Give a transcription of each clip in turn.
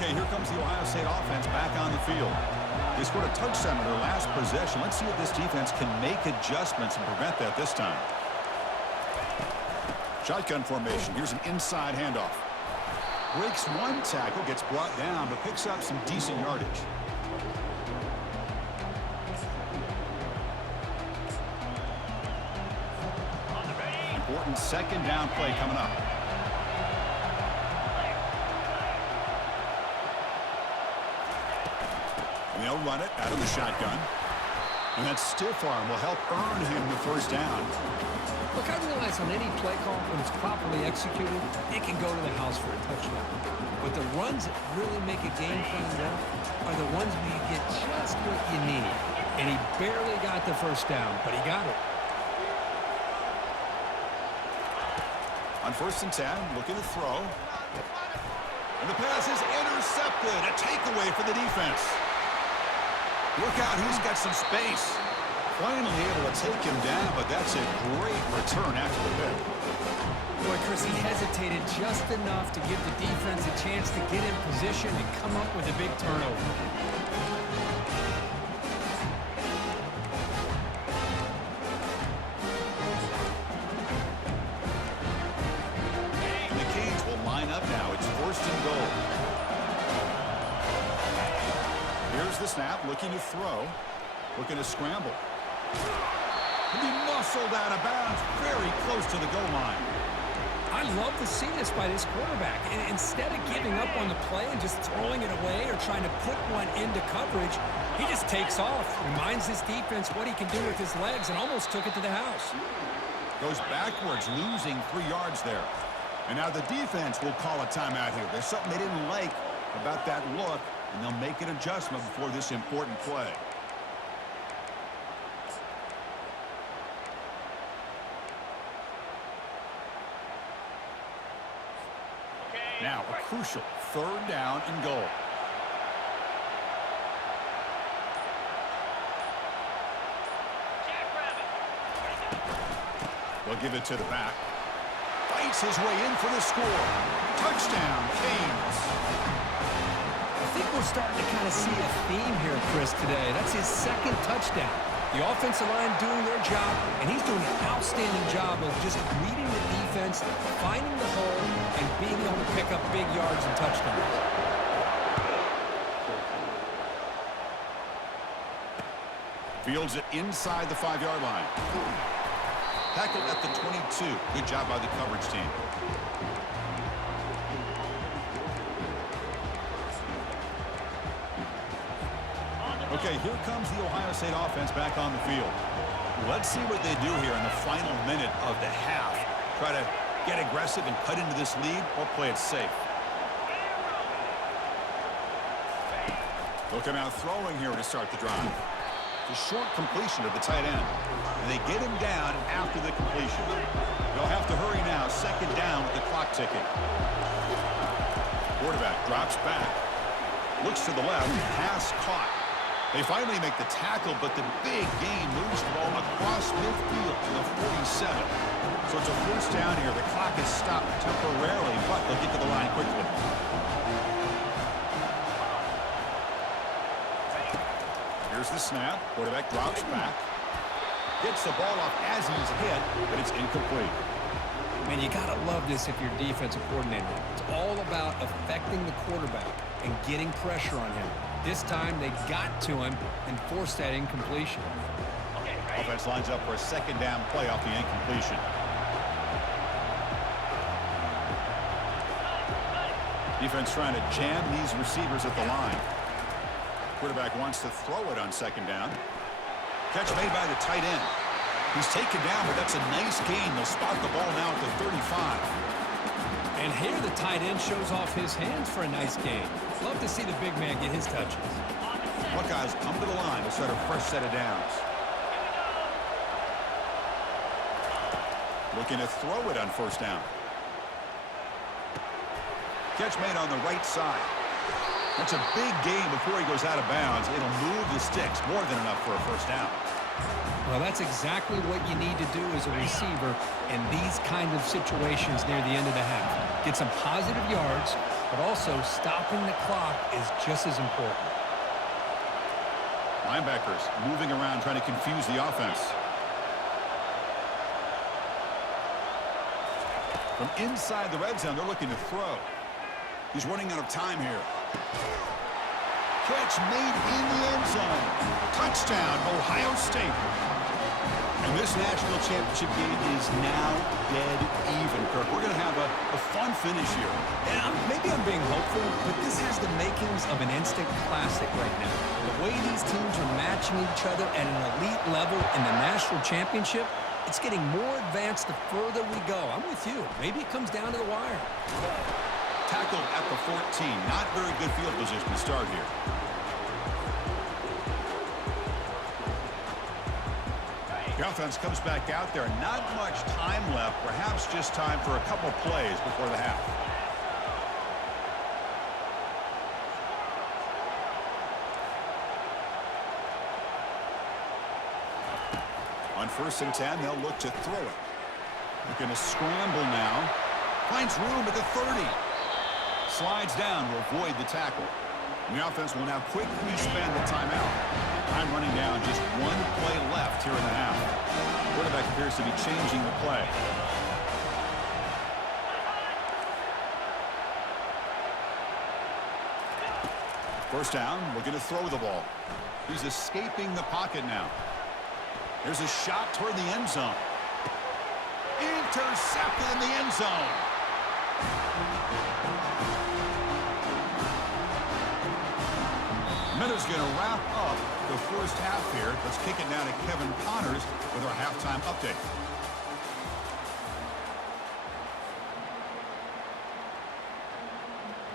Okay, here comes the Ohio State offense back on the field. They scored a touchdown in their last possession. Let's see if this defense can make adjustments and prevent that this time. Shotgun formation. Here's an inside handoff. Breaks one tackle, gets brought down, but picks up some decent yardage. Important second down play coming up. And they'll run it out of the shotgun. And that stiff arm will help earn him the first down. Look, I realize on any play call, when it's properly executed, it can go to the house for a touchdown. But the runs that really make a game plan work are the ones where you get just what you need. And he barely got the first down, but he got it. On 1st and 10, looking to throw. And the pass is intercepted. A takeaway for the defense. Look out, he's got some space. Finally able to take him down, but that's a great return after the pick. Boy, Chris, he hesitated just enough to give the defense a chance to get in position and come up with a big turnover. And the Canes will line up now. It's 1st and goal. Here's the snap, looking to throw, looking to scramble. And he muscled out of bounds, very close to the goal line. I love to see this by this quarterback. And instead of giving up on the play and just throwing it away or trying to put one into coverage, he just takes off, reminds his defense what he can do with his legs, and almost took it to the house. Goes backwards, losing 3 yards there. And now the defense will call a timeout here. There's something they didn't like about that look, and they'll make an adjustment before this important play. Now a crucial 3rd down and goal. They'll give it to the back. Fights his way in for the score. Touchdown, Canes. I think we're starting to kind of see a theme here, Chris, today. That's his 2nd touchdown. The offensive line doing their job, and he's doing an outstanding job of just reading the defense, finding the hole, and being able to pick up big yards and touchdowns. Fields it inside the 5-yard line. Tackled at the 22. Good job by the coverage team. Okay, here comes the Ohio State offense back on the field. Let's see what they do here in the final minute of the half. Try to get aggressive and cut into this lead, or play it safe. Looking out throwing here to start the drive. It's a short completion to the tight end. And they get him down after the completion. They'll have to hurry now. 2nd down with the clock ticking. Quarterback drops back. Looks to the left. Pass caught. They finally make the tackle, but the big gain moves the ball across midfield to the 47. So it's a 1st down here. The clock is stopped temporarily, but they'll get to the line quickly. Here's the snap. Quarterback drops back. Gets the ball off as he's hit, but it's incomplete. Man, you got to love this if you're defensive coordinator. It's all about affecting the quarterback and getting pressure on him. This time they got to him and forced that incompletion. Offense lines up for a 2nd down play off the incompletion. Defense trying to jam these receivers at the line. Quarterback wants to throw it on 2nd down. Catch made by the tight end. He's taken down, but that's a nice gain. They'll spot the ball now at the 35. And here the tight end shows off his hands for a nice gain. Love to see the big man get his touches. Buckeyes come to the line to start a fresh set of downs. Looking to throw it on 1st down. Catch made on the right side. That's a big gain before he goes out of bounds. It'll move the sticks, more than enough for a 1st down. Well, that's exactly what you need to do as a receiver in these kind of situations near the end of the half. Get some positive yards, but also stopping the clock is just as important. Linebackers moving around trying to confuse the offense. From inside the red zone, they're looking to throw. He's running out of time here. Catch made in the end zone. Touchdown, Ohio State. And this national championship game is now dead even, Kirk. We're going to have a fun finish here. Yeah, maybe I'm being hopeful, but this has the makings of an instant classic right now. The way these teams are matching each other at an elite level in the national championship, it's getting more advanced the further we go. I'm with you. Maybe it comes down to the wire. Tackled at the 14. Not very good field position to start here. The offense comes back out there. Not much time left. Perhaps just time for a couple plays before the half. On 1st and 10, they'll look to throw it. They're going to scramble now. Finds room at the 30. Slides down to avoid the tackle. And the offense will now quickly spend the timeout. Time running down, just one play left here in the half. Quarterback appears to be changing the play. First down, looking to throw the ball. He's escaping the pocket now. There's a shot toward the end zone. Intercepted in the end zone. Minutes going to wrap up the first half here. Let's kick it now to Kevin Connors with our halftime update.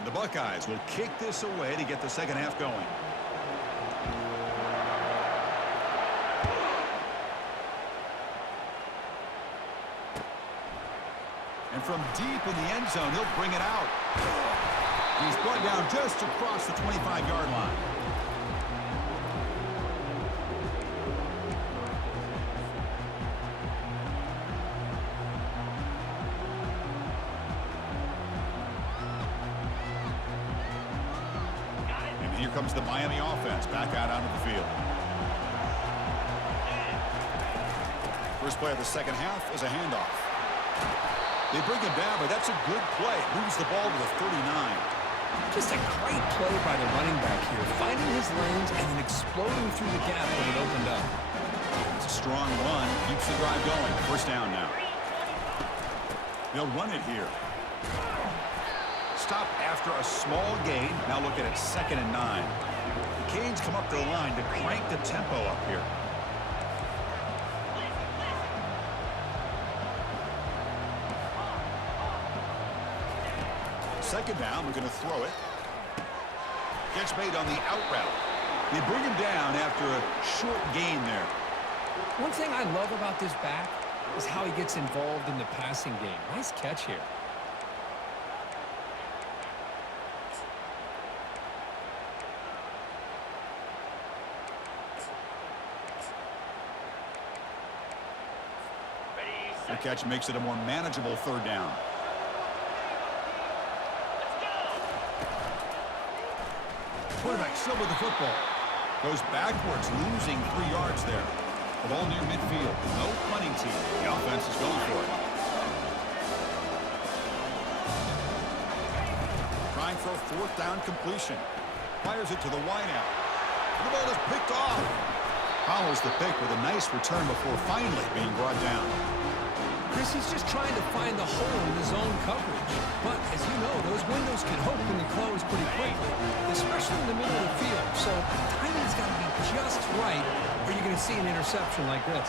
The Buckeyes will kick this away to get the second half going. And from deep in the end zone, he'll bring it out. He's brought down just across the 25-yard line. And here comes the Miami offense back out onto the field. First play of the second half is a handoff. They bring him down, but that's a good play. Moves the ball to the 39. Just a great play by the running back here, finding his lanes and then exploding through the gap when it opened up. It's a strong run. Keeps the drive going. First down now. They'll run it here. Stop after a small gain. Now look at it, 2nd and 9. The Canes come up to the line to crank the tempo up here. Second down, we're going to throw it. Catch made on the out route. They bring him down after a short gain there. One thing I love about this back is how he gets involved in the passing game. Nice catch here. The catch makes it a more manageable third down. Quarterback still with the football. Goes backwards, losing 3 yards there. The ball near midfield. No punting team. The offense is going for it. Trying for a 4th down completion. Fires it to the wideout. The ball is picked off. Follows the pick with a nice return before finally being brought down. Chris, he's just trying to find the hole in his own coverage. But, as you know, those windows can open and close pretty quickly, especially in the middle of the field. So, timing's got to be just right, or you're going to see an interception like this.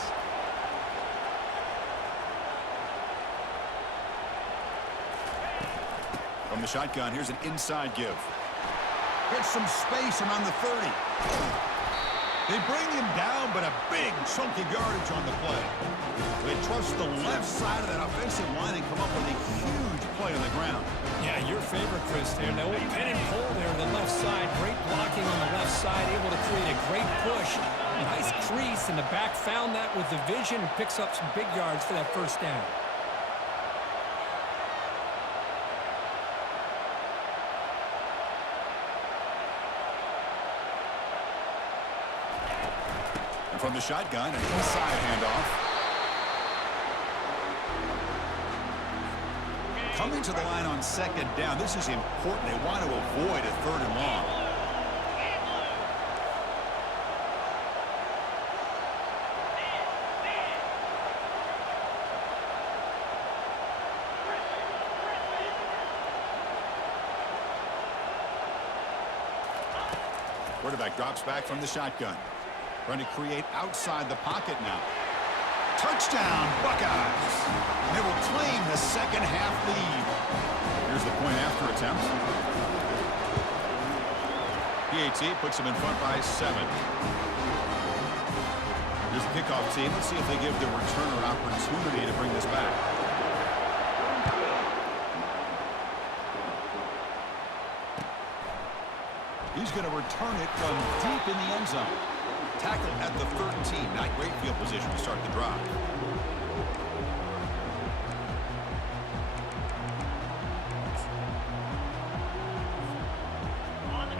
From the shotgun, here's an inside give. Gets some space around the 30. They bring him down, but a big chunk of yardage on the play. They trust the left side of that offensive line and come up with a huge play on the ground. Yeah, your favorite, Chris, there. Now, pin and pull there on the left side. Great blocking on the left side, able to create a great push. Nice crease, and the back found that with the vision and picks up some big yards for that first down. And from the shotgun, an inside handoff. Coming to the line on second down, this is important. They want to avoid a 3rd and long. Quarterback drops back from the shotgun. Trying to create outside the pocket now. Touchdown, Buckeyes. They will claim the second half lead. Here's the point after attempt. PAT puts them in front by 7. Here's the kickoff team. Let's see if they give the returner an opportunity to bring this back. He's going to return it from deep in the end zone. Tackle at the 13. Not great field position to start the drive.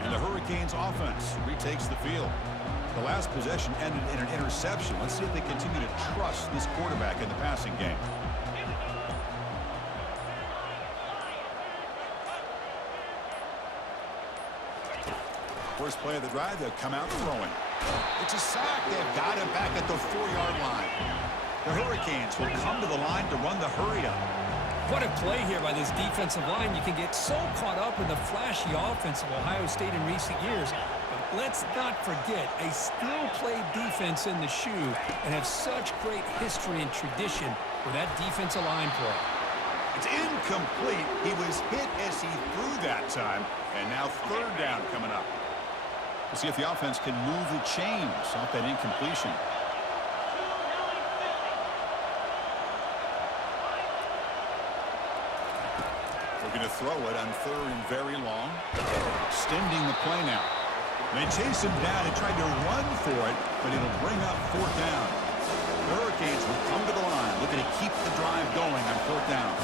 And the Hurricanes offense retakes the field. The last possession ended in an interception. Let's see if they continue to trust this quarterback in the passing game. First play of the drive, they'll come out throwing. It's a sack. They've got him back at the 4-yard line. The Hurricanes will come to the line to run the hurry-up. What a play here by this defensive line. You can get so caught up in the flashy offense of Ohio State in recent years. But let's not forget, a still-play defense in the shoe and have such great history and tradition with that defensive line play. It's incomplete. He was hit as he threw that time. And now 3rd down coming up. We'll see if the offense can move the chains off that incompletion. Looking to throw it on 3rd and very long. Extending the play now. They chase him down and tried to run for it, but it'll bring up 4th down. The Hurricanes will come to the line, looking to keep the drive going on 4th down.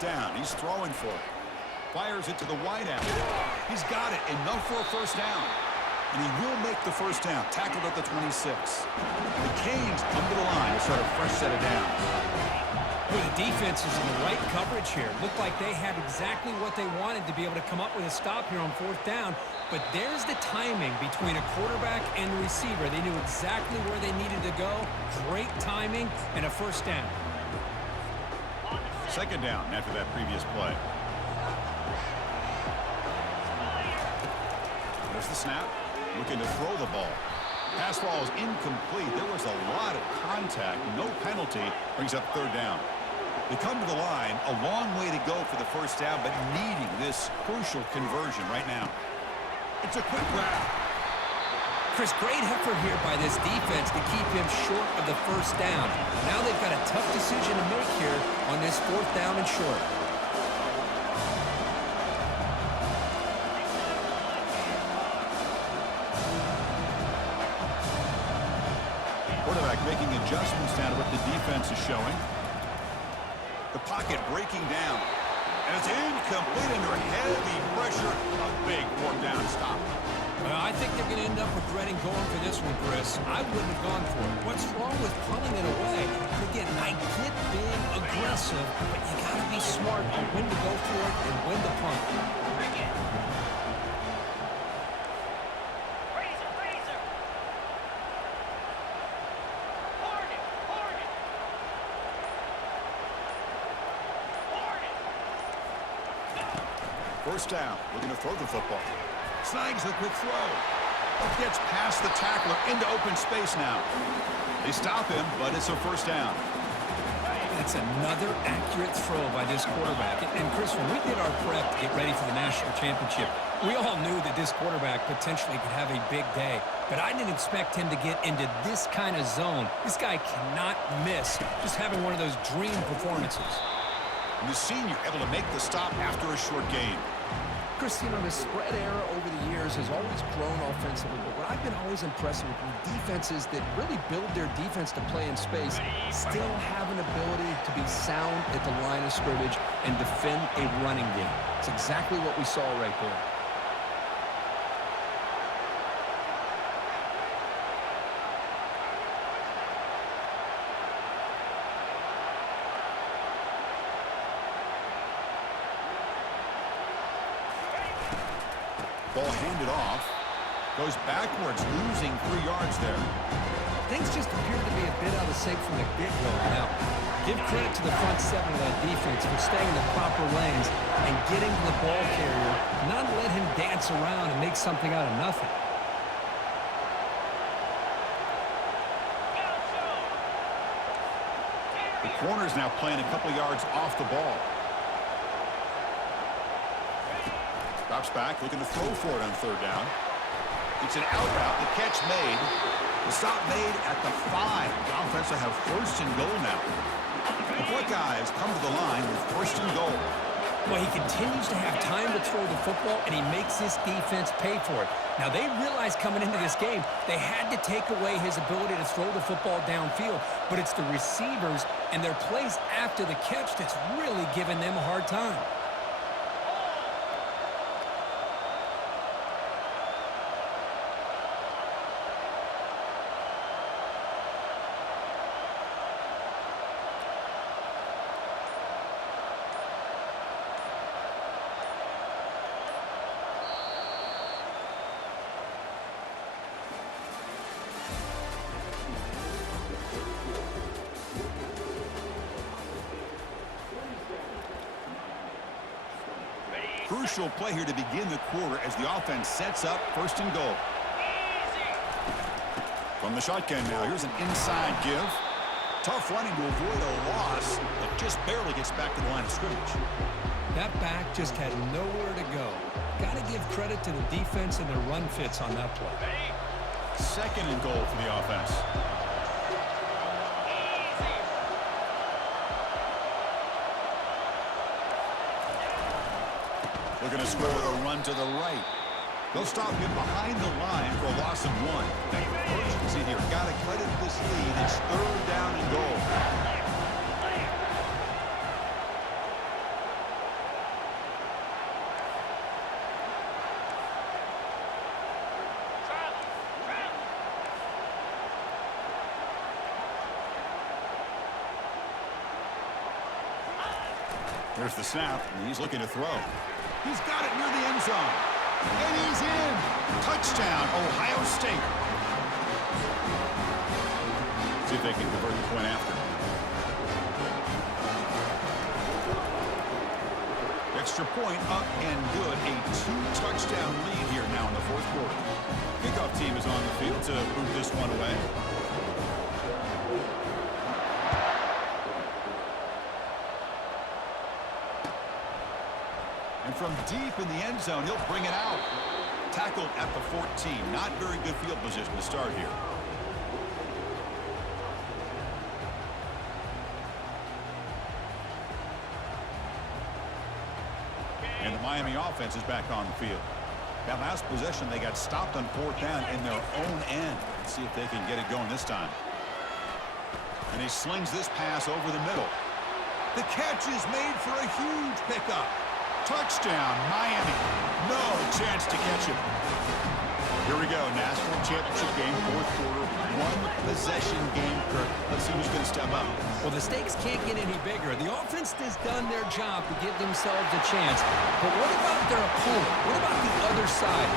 Down. He's throwing for it. Fires it to the wideout. He's got it. Enough for a 1st down. And he will make the 1st down. Tackled at the 26. The Canes come to the line to start a fresh set of downs. Well, the defense is in the right coverage here. Looked like they had exactly what they wanted to be able to come up with a stop here on 4th down. But there's the timing between a quarterback and the receiver. They knew exactly where they needed to go. Great timing and a 1st down. 2nd down after that previous play. There's the snap. Looking to throw the ball. Pass ball is incomplete. There was a lot of contact. No penalty. Brings up 3rd down. They come to the line. A long way to go for the 1st down, but needing this crucial conversion right now. It's a quick grab. Chris, great effort here by this defense to keep him short of the 1st down. Now they've got a tough decision to make here on this 4th down and short. Quarterback making adjustments now to what the defense is showing. The pocket breaking down. And it's incomplete under heavy pressure. A big 4th down stop. Well, I think they're going to end up regretting going for this one, Chris. I wouldn't have gone for it. What's wrong with punting it away? Again, I get being aggressive, but you got to be smart on when to go for it and when to punt. First down. We're going to throw the football. Snags a quick throw. Gets past the tackler into open space now. They stop him, but it's a 1st down. That's another accurate throw by this quarterback. And Chris, when we did our prep to get ready for the national championship, we all knew that this quarterback potentially could have a big day. But I didn't expect him to get into this kind of zone. This guy cannot miss. Just having one of those dream performances. And the senior able to make the stop after a short gain. Chris, you know, the spread era over the years has always grown offensively, but what I've been always impressed with defenses that really build their defense to play in space still have an ability to be sound at the line of scrimmage and defend a running game. It's exactly what we saw right there. Ball handed off. Goes backwards, losing 3 yards there. Things just appear to be a bit out of sync from the get-go. Now, give credit to the front seven of that defense for staying in the proper lanes and getting to the ball carrier, not let him dance around and make something out of nothing. The corner's now playing a couple yards off the ball. Drops back, looking to throw for it on 3rd down. It's an out route. The catch made. The stop made at the 5. The offense will have 1st and goal now. The Buckeyes come to the line with 1st and goal. Well, he continues to have time to throw the football, and he makes this defense pay for it. Now, they realized coming into this game they had to take away his ability to throw the football downfield, but it's the receivers and their plays after the catch that's really giving them a hard time. Crucial play here to begin the quarter as the offense sets up 1st and goal. From the shotgun now, here's an inside give. Tough running to avoid a loss, but just barely gets back to the line of scrimmage. That back just had nowhere to go. Got to give credit to the defense and their run fits on that play. 2nd and goal for the offense. Looking to score with a run to the right. They'll stop him behind the line for a loss of 1. Urgency here. Got to cut it this lead. It's 3rd down and goal. There's the snap, and he's looking to throw. He's got it near the end zone. And he's in. Touchdown, Ohio State. See if they can convert the point after. Extra point up and good. A 2-touchdown lead here now in the 4th quarter. Kickoff team is on the field to move this one away. And from deep in the end zone, he'll bring it out. Tackled at the 14. Not very good field position to start here. And the Miami offense is back on the field. That last possession, they got stopped on 4th down in their own end. Let's see if they can get it going this time. And he slings this pass over the middle. The catch is made for a huge pickup. Touchdown, Miami. No chance to catch him. Here we go, national championship game, 4th quarter, 1-possession game. Kirk, let's see who's going to step up. Well, the stakes can't get any bigger. The offense has done their job to give themselves a chance. But what about their opponent? What about the other side?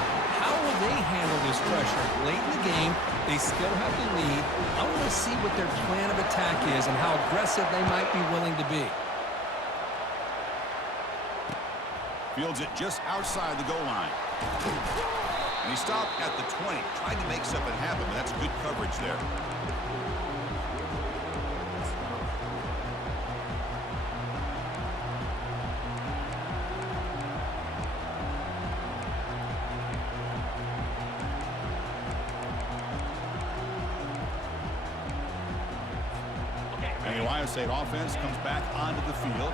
How will they handle this pressure? Late in the game, they still have the lead. I want to see what their plan of attack is and how aggressive they might be willing to be. Fields it just outside the goal line. And he stopped at the 20. Tried to make something happen, but that's good coverage there. And the Ohio State offense comes back onto the field.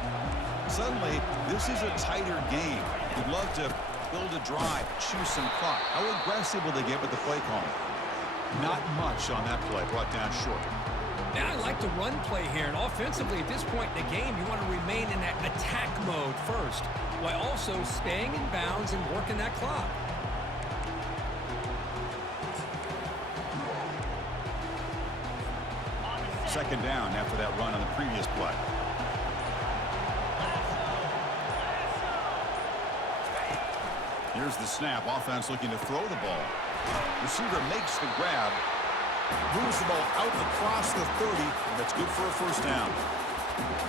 Suddenly, this is a tighter game. You'd love to build a drive, choose some clock. How aggressive will they get with the play call? Not much on that play, brought down short. Now I like the run play here, and offensively at this point in the game, you want to remain in that attack mode first, while also staying in bounds and working that clock. Second down after that run on the previous play. Here's the snap. Offense looking to throw the ball. Receiver makes the grab. Moves the ball out across the 30. And that's good for a first down.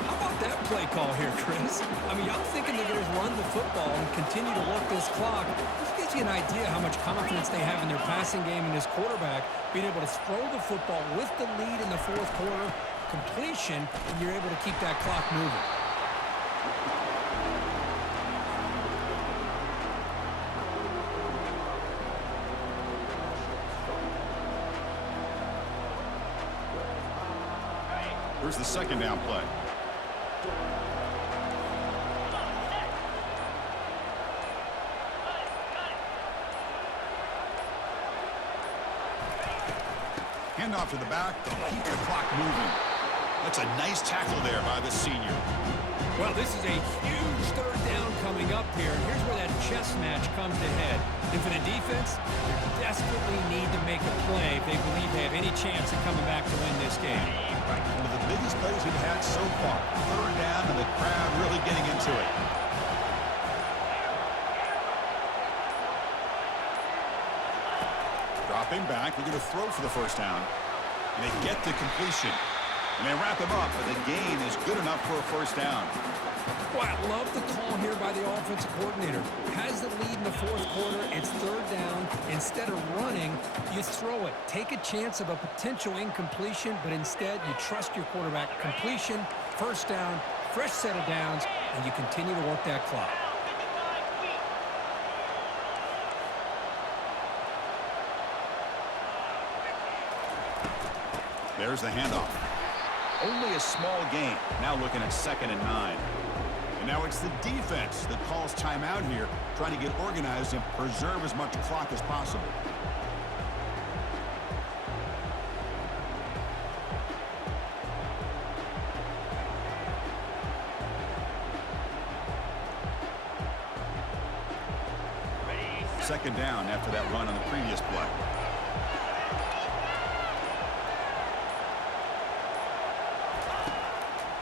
How about that play call here, Chris? I mean, y'all thinking they're going to run the football and continue to work this clock. This gives you an idea how much confidence they have in their passing game and this quarterback being able to throw the football with the lead in the fourth quarter, completion, and you're able to keep that clock moving. Here's the second down play. Handoff to the back. They'll keep the clock moving. That's a nice tackle there by the senior. Well, this is a huge third down coming up here. And here's where that chess match comes to head. And for the defense, they desperately need to make a play if they believe they have any chance of coming back to win this game. One of the biggest plays we've had so far. Third down and the crowd really getting into it. Dropping back, they're going to throw for the first down. And they get the completion. And they wrap him up, but the gain is good enough for a first down. Boy, I love the call here by the offensive coordinator. Has the lead in the fourth quarter. It's third down. Instead of running, you throw it. Take a chance of a potential incompletion, but instead you trust your quarterback. Completion, first down, fresh set of downs, and you continue to work that clock. There's the handoff. Only a small gain. Now looking at 2nd and 9. And now it's the defense that calls timeout here, trying to get organized and preserve as much clock as possible. Second down after that run on the previous play.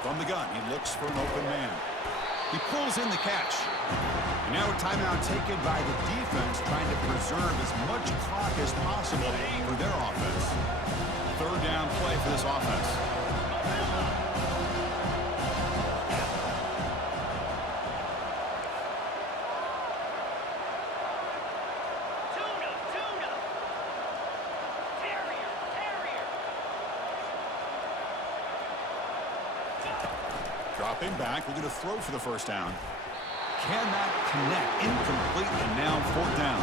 From the gun, he looks for an open man. He pulls in the catch. And now a timeout taken by the defense, trying to preserve as much clock as possible for their offense. Third down play for this offense. Dropping back, we're going to throw for the first down. Cannot connect, incomplete, and now fourth down.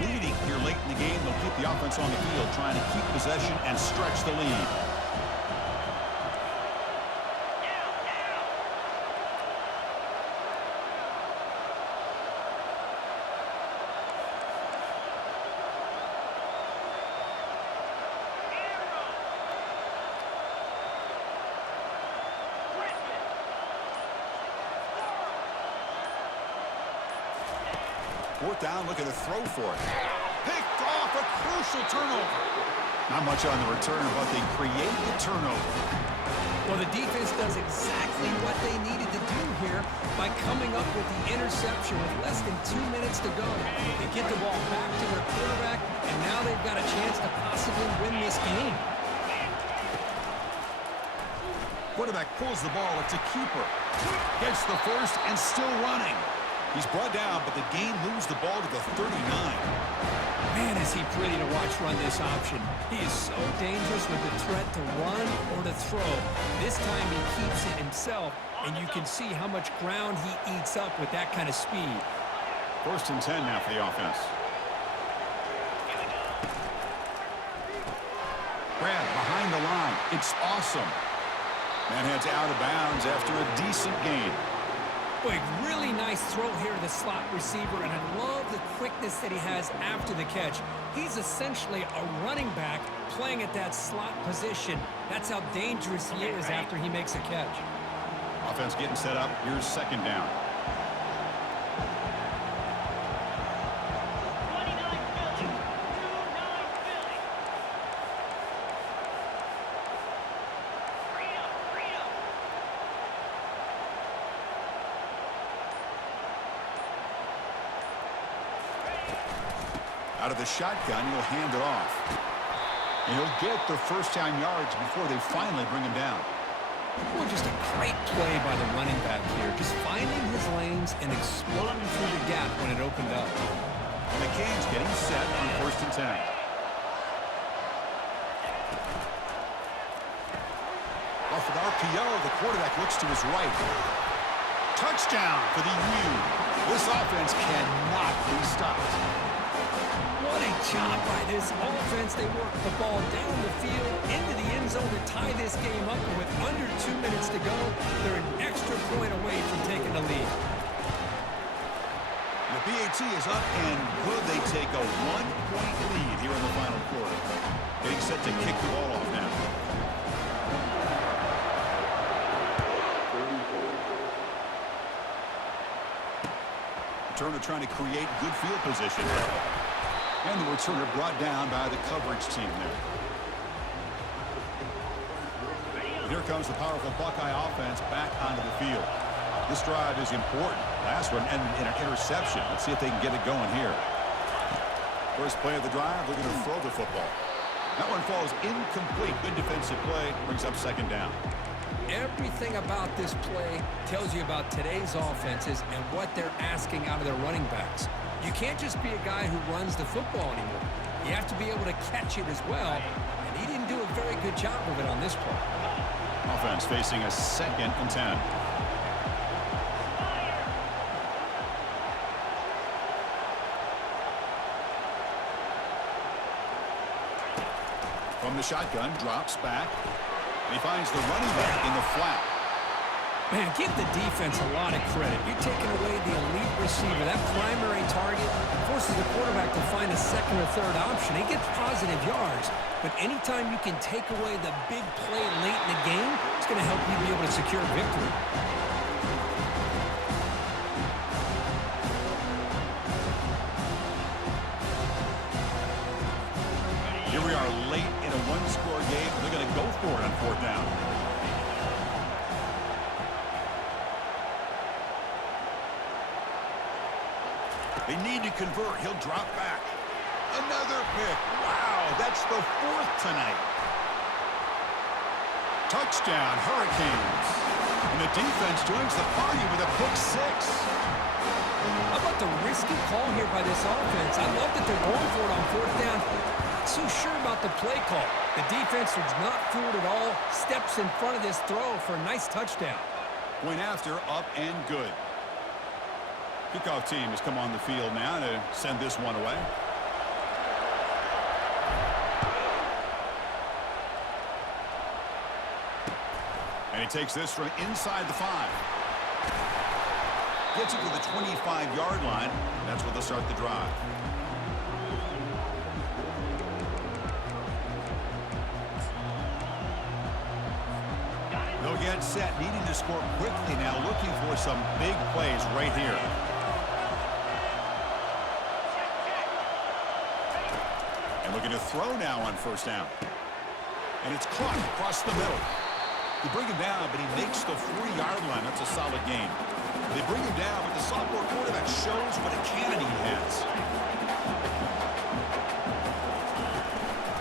Leading here late in the game, they'll keep the offense on the field, trying to keep possession and stretch the lead. Fourth down, looking to throw for it. Picked off, a crucial turnover. Not much on the return, but they create the turnover. Well, the defense does exactly what they needed to do here by coming up with the interception with less than 2 minutes to go. They get the ball back to their quarterback, and now they've got a chance to possibly win this game. Quarterback pulls the ball. It's a keeper. Gets the first and still running. He's brought down, but the game moves the ball to the 39. Man, is he pretty to watch run this option. He is so dangerous with the threat to run or to throw. This time he keeps it himself, and you can see how much ground he eats up with that kind of speed. 1st and 10 now for the offense. Grab behind the line. It's awesome. That heads out of bounds after a decent gain. Boy, really nice throw here to the slot receiver, and I love the quickness that he has after the catch. He's essentially a running back playing at that slot position. That's how dangerous he is after he makes a catch. Offense getting set up. Here's 2nd down. Out of the shotgun, he'll hand it off. And he'll get the 1st down yards before they finally bring him down. Well, just a great play by the running back here. Just finding his lanes and exploding through the gap when it opened up. And the Canes getting set on 1st and 10. Off an RPO, the quarterback looks to his right. Touchdown for the U. This offense cannot be stopped. What a job by this offense. They work the ball down the field into the end zone to tie this game up. And with under 2 minutes to go, they're an extra point away from taking the lead. The BAT is up and good. They take a 1-point lead here in the final quarter. Getting set to kick the ball off now. Returner trying to create good field position. And the returner brought down by the coverage team there. Here comes the powerful Buckeye offense back onto the field. This drive is important. Last one ended in an interception. Let's see if they can get it going here. First play of the drive, they're going to throw the football. That one falls incomplete. Good defensive play. Brings up 2nd down. Everything about this play tells you about today's offenses and what they're asking out of their running backs. You can't just be a guy who runs the football anymore. You have to be able to catch it as well, and he didn't do a very good job of it on this play. Offense facing a 2nd and 10. From the shotgun, drops back. And he finds the running back in the flat. Man, give the defense a lot of credit. You're taking away the elite receiver. That primary target forces the quarterback to find a 2nd or 3rd option. He gets positive yards, but anytime you can take away the big play late in the game, it's going to help you be able to secure victory. Here we are late in a 1-score game. They're going to go for it on 4th down. They need to convert. He'll drop back. Another pick. Wow, that's the 4th tonight. Touchdown, Hurricanes. And the defense joins the party with a pick 6. How about the risky call here by this offense? I love that they're going for it on 4th down. Not so sure about the play call. The defense was not fooled at all. Steps in front of this throw for a nice touchdown. Point after, up and good. Kickoff team has come on the field now to send this one away. And he takes this from inside the 5. Gets it to the 25-yard line. That's where they'll start the drive. They'll get set, needing to score quickly now, looking for some big plays right here. And looking to throw now on 1st down. And it's caught across the middle. They bring him down, but he makes the 40-yard line. That's a solid gain. They bring him down, but the sophomore quarterback shows what a cannon he has.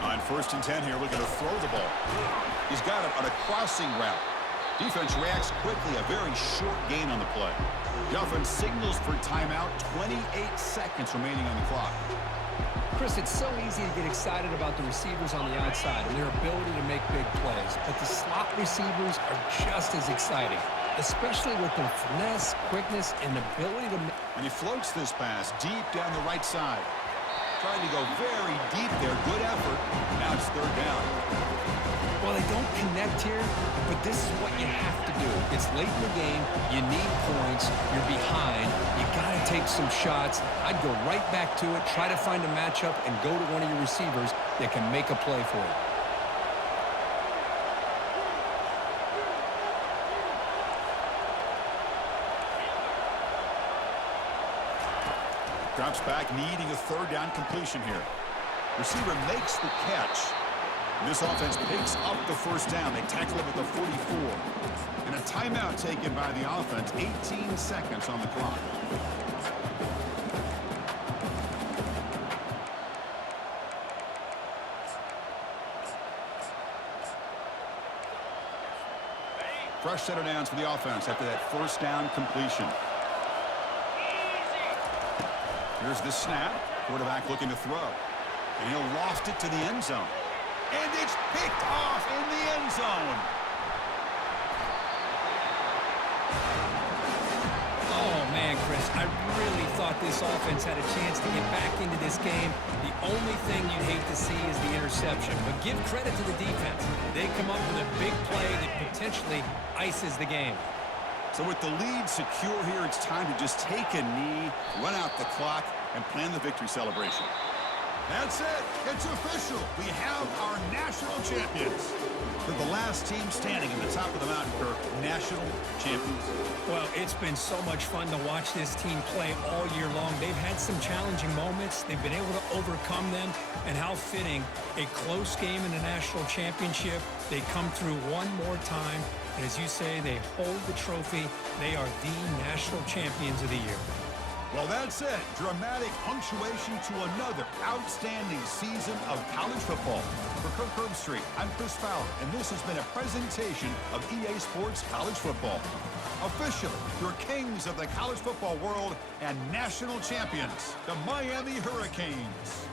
On 1st and 10 here, looking to throw the ball. He's got it on a crossing route. Defense reacts quickly, a very short gain on the play. The offense signals for timeout, 28 seconds remaining on the clock. Chris, it's so easy to get excited about the receivers on the outside and their ability to make big plays, but the slot receivers are just as exciting, especially with their finesse, quickness, and ability to make. And he floats this pass deep down the right side. Trying to go very deep there. Good effort. Now it's third down. Well, they don't connect here, but this is what you have to do. It's late in the game. You need points. You're behind. You got to take some shots. I'd go right back to it, try to find a matchup, and go to one of your receivers that can make a play for you. Drops back, needing a third down completion here. Receiver makes the catch. This offense picks up the first down. They tackle him at the 44. And a timeout taken by the offense. 18 seconds on the clock. Fresh set of downs for the offense after that first down completion. Here's the snap. Quarterback looking to throw. And he'll loft it to the end zone. And it's picked off in the end zone. Oh, man, Chris, I really thought this offense had a chance to get back into this game. The only thing you'd hate to see is the interception. But give credit to the defense. They come up with a big play that potentially ices the game. So with the lead secure here, it's time to just take a knee, run out the clock, and plan the victory celebration. That's it. It's official. We have our national champions. They're the last team standing in the top of the mountain, Kirk. National champions. Well, it's been so much fun to watch this team play all year long. They've had some challenging moments. They've been able to overcome them. And how fitting, a close game in the national championship. They come through one more time. And as you say, they hold the trophy. They are the national champions of the year. Well, that's it. Dramatic punctuation to another outstanding season of college football. For Kirk Herbstreit, I'm Chris Fowler, and this has been a presentation of EA Sports College Football. Officially, your kings of the college football world and national champions, the Miami Hurricanes.